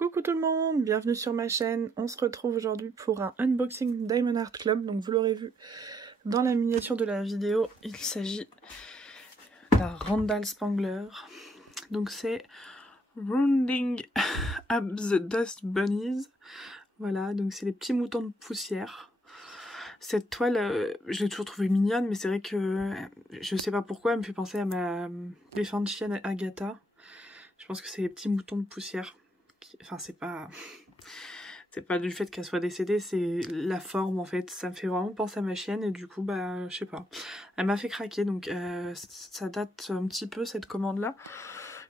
Coucou tout le monde, bienvenue sur ma chaîne. On se retrouve aujourd'hui pour un unboxing Diamond Art Club. Donc vous l'aurez vu dans la miniature de la vidéo, il s'agit d'un Randall Spangler. Donc c'est Rounding Up the Dust Bunnies. Voilà, donc c'est les petits moutons de poussière. Cette toile, je l'ai toujours trouvée mignonne, mais c'est vrai que je sais pas pourquoi, elle me fait penser à ma défunte chienne Agatha. Je pense que c'est les petits moutons de poussière. Enfin, c'est pas du fait qu'elle soit décédée, c'est la forme en fait. Ça me fait vraiment penser à ma chienne et du coup, bah, je sais pas. Elle m'a fait craquer, donc ça date un petit peu cette commande-là.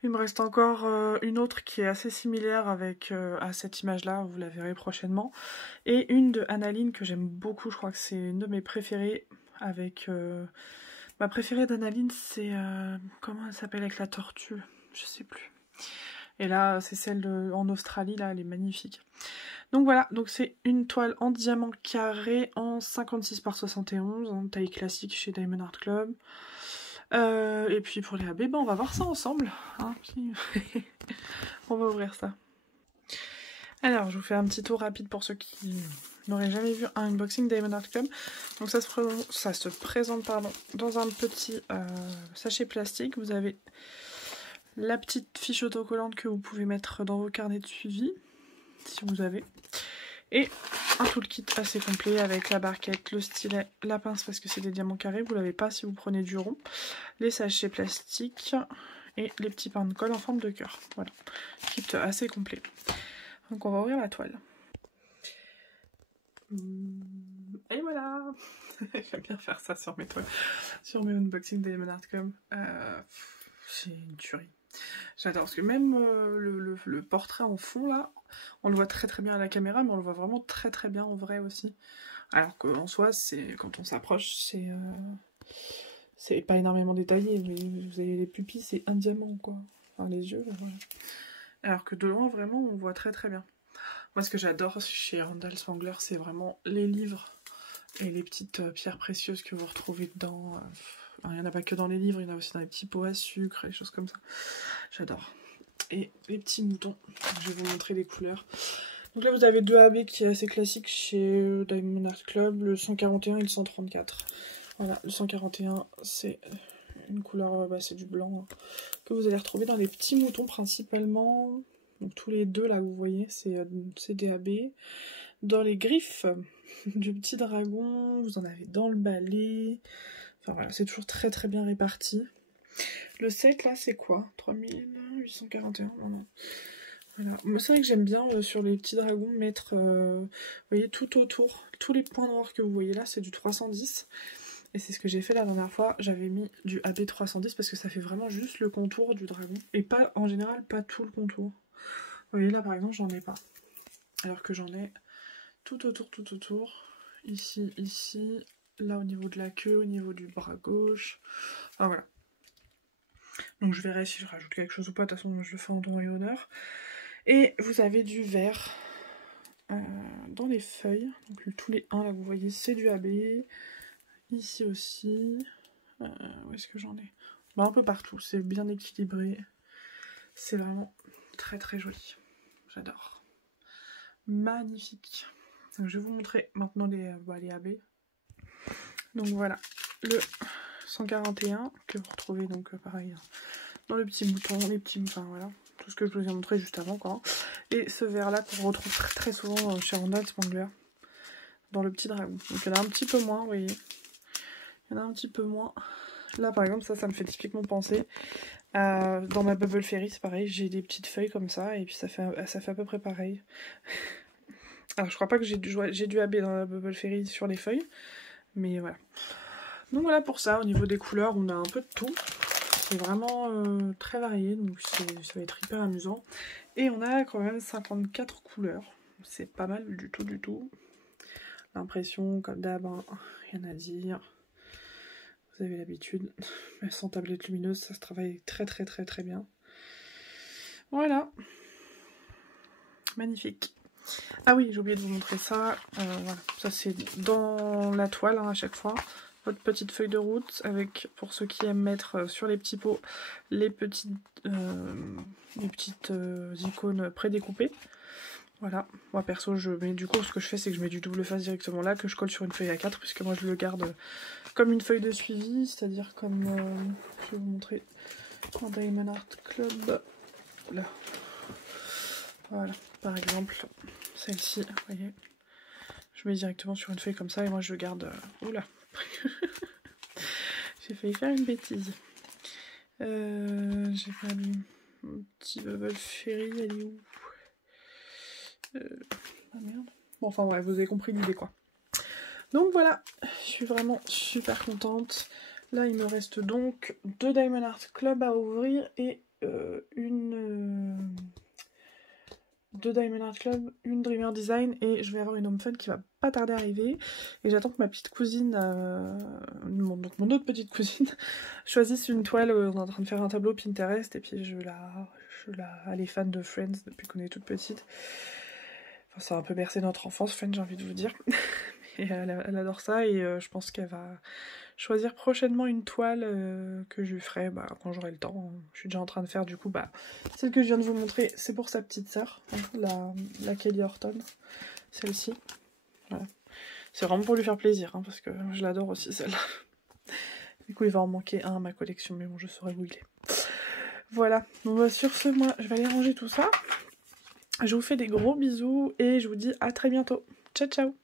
Il me reste encore une autre qui est assez similaire avec à cette image-là, vous la verrez prochainement. Et une de Annaline que j'aime beaucoup, je crois que c'est une de mes préférées. Avec ma préférée d'Annaline, c'est comment elle s'appelle avec la tortue, je sais plus. Et là, c'est celle en Australie, là, elle est magnifique. Donc voilà, donc c'est une toile en diamant carré en 56 par 71, en taille classique chez Diamond Art Club. Et puis pour les AB, ben on va voir ça ensemble. Hein. On va ouvrir ça. Alors, je vous fais un petit tour rapide pour ceux qui n'auraient jamais vu un unboxing Diamond Art Club. Donc ça se présente dans un petit sachet plastique. Vous avez la petite fiche autocollante que vous pouvez mettre dans vos carnets de suivi, si vous avez. Et un toolkit assez complet avec la barquette, le stylet, la pince parce que c'est des diamants carrés, vous l'avez pas si vous prenez du rond, les sachets plastiques et les petits pains de colle en forme de cœur. Voilà, kit assez complet. Donc on va ouvrir la toile. Et voilà. J'aime bien faire ça sur mes toiles, sur mes unboxings Diamond Art Club. C'est une tuerie. J'adore, parce que même le portrait en fond là, on le voit très très bien à la caméra, mais on le voit vraiment très très bien en vrai aussi. Alors qu'en soi, quand on s'approche, c'est pas énormément détaillé. Vous avez les pupilles, c'est un diamant quoi. Enfin les yeux, voilà. Alors que de loin, vraiment, on voit très très bien. Moi, ce que j'adore chez Randall Spangler, c'est vraiment les livres et les petites pierres précieuses que vous retrouvez dedans. Il n'y en a pas que dans les livres, il y en a aussi dans les petits pots à sucre et des choses comme ça. J'adore. Et les petits moutons. Je vais vous montrer les couleurs. Donc là, vous avez deux AB qui est assez classique chez Diamond Art Club, le 141 et le 134. Voilà, le 141, c'est une couleur, c'est du blanc, hein, que vous allez retrouver dans les petits moutons principalement. Donc tous les deux, là, vous voyez, c'est des AB. Dans les griffes du petit dragon, vous en avez dans le balai. Enfin voilà, c'est toujours très très bien réparti. Le set là, c'est quoi? 3841? Non. Voilà. C'est vrai que j'aime bien sur les petits dragons mettre, vous voyez, tout autour, tous les points noirs que vous voyez là, c'est du 310. Et c'est ce que j'ai fait la dernière fois, j'avais mis du AB 310 parce que ça fait vraiment juste le contour du dragon. Et pas, en général, pas tout le contour. Vous voyez là par exemple, j'en ai pas. Alors que j'en ai tout autour. Ici, ici, là au niveau de la queue, au niveau du bras gauche. Enfin voilà. Donc je verrai si je rajoute quelque chose ou pas, de toute façon je le fais en temps et honneur. Et vous avez du vert dans les feuilles. Donc tous les 1 là vous voyez c'est du AB. Ici aussi. Où est-ce que j'en ai? Bon, un peu partout, c'est bien équilibré. C'est vraiment très très joli. J'adore. Magnifique. Donc, je vais vous montrer maintenant les AB. Donc voilà, le 141 que vous retrouvez donc pareil dans le petit bouton, les petits, enfin voilà, tout ce que je vous ai montré juste avant quoi. Et ce vert là qu'on retrouve très très souvent chez Randall Spangler, dans le petit dragon. Donc il y en a un petit peu moins, vous voyez. Il y en a un petit peu moins. Là par exemple, ça me fait typiquement penser dans ma Bubble Fairy, c'est pareil, j'ai des petites feuilles comme ça, et puis ça fait à peu près pareil. Alors je crois pas que j'ai du AB dans la Bubble Fairy sur les feuilles, mais voilà. Donc voilà pour ça, au niveau des couleurs, on a un peu de tout. C'est vraiment très varié, donc ça va être hyper amusant. Et on a quand même 54 couleurs. C'est pas mal du tout. L'impression, comme d'hab, hein, rien à dire. Vous avez l'habitude. Mais sans tablette lumineuse, ça se travaille très bien. Voilà. Magnifique. Ah oui, j'ai oublié de vous montrer ça. Voilà. Ça c'est dans la toile hein, à chaque fois. votre petite feuille de route avec, pour ceux qui aiment mettre sur les petits pots, les petites icônes prédécoupées. Voilà, moi perso je mets du coup, ce que je fais c'est que je mets du double face directement là, que je colle sur une feuille A4, puisque moi je le garde comme une feuille de suivi, c'est-à-dire comme, je vais vous montrer, en Diamond Art Club, là, voilà, par exemple, celle-ci, vous voyez, je mets directement sur une feuille comme ça, et moi je garde, oula, j'ai failli faire une bêtise, j'ai perdu mon petit Bubble Fairy, elle est où? Ah merde. Bon, enfin ouais, vous avez compris l'idée quoi. Donc voilà, je suis vraiment super contente. Là, il me reste donc 2 Diamond Art Club à ouvrir et 2 Diamond Art Club, une Dreamer Design, et je vais avoir une Home Fun qui va pas tarder à arriver. Et j'attends que ma petite cousine, donc mon autre petite cousine, choisisse une toile. On est en train de faire un tableau Pinterest, et puis elle est fan de Friends depuis qu'on est toute petite. Enfin, ça a un peu bercé notre enfance, Friends, j'ai envie de vous dire. Et elle adore ça, et je pense qu'elle va choisir prochainement une toile que je lui ferai quand j'aurai le temps. Je suis déjà en train de faire du coup celle que je viens de vous montrer, c'est pour sa petite sœur, hein, la Kelly Horton, celle-ci. Voilà. C'est vraiment pour lui faire plaisir, hein, parce que je l'adore aussi celle-là. Du coup il va en manquer un à ma collection, mais bon je saurai où il est. Voilà, donc sur ce, moi je vais aller ranger tout ça. Je vous fais des gros bisous et je vous dis à très bientôt. Ciao ciao.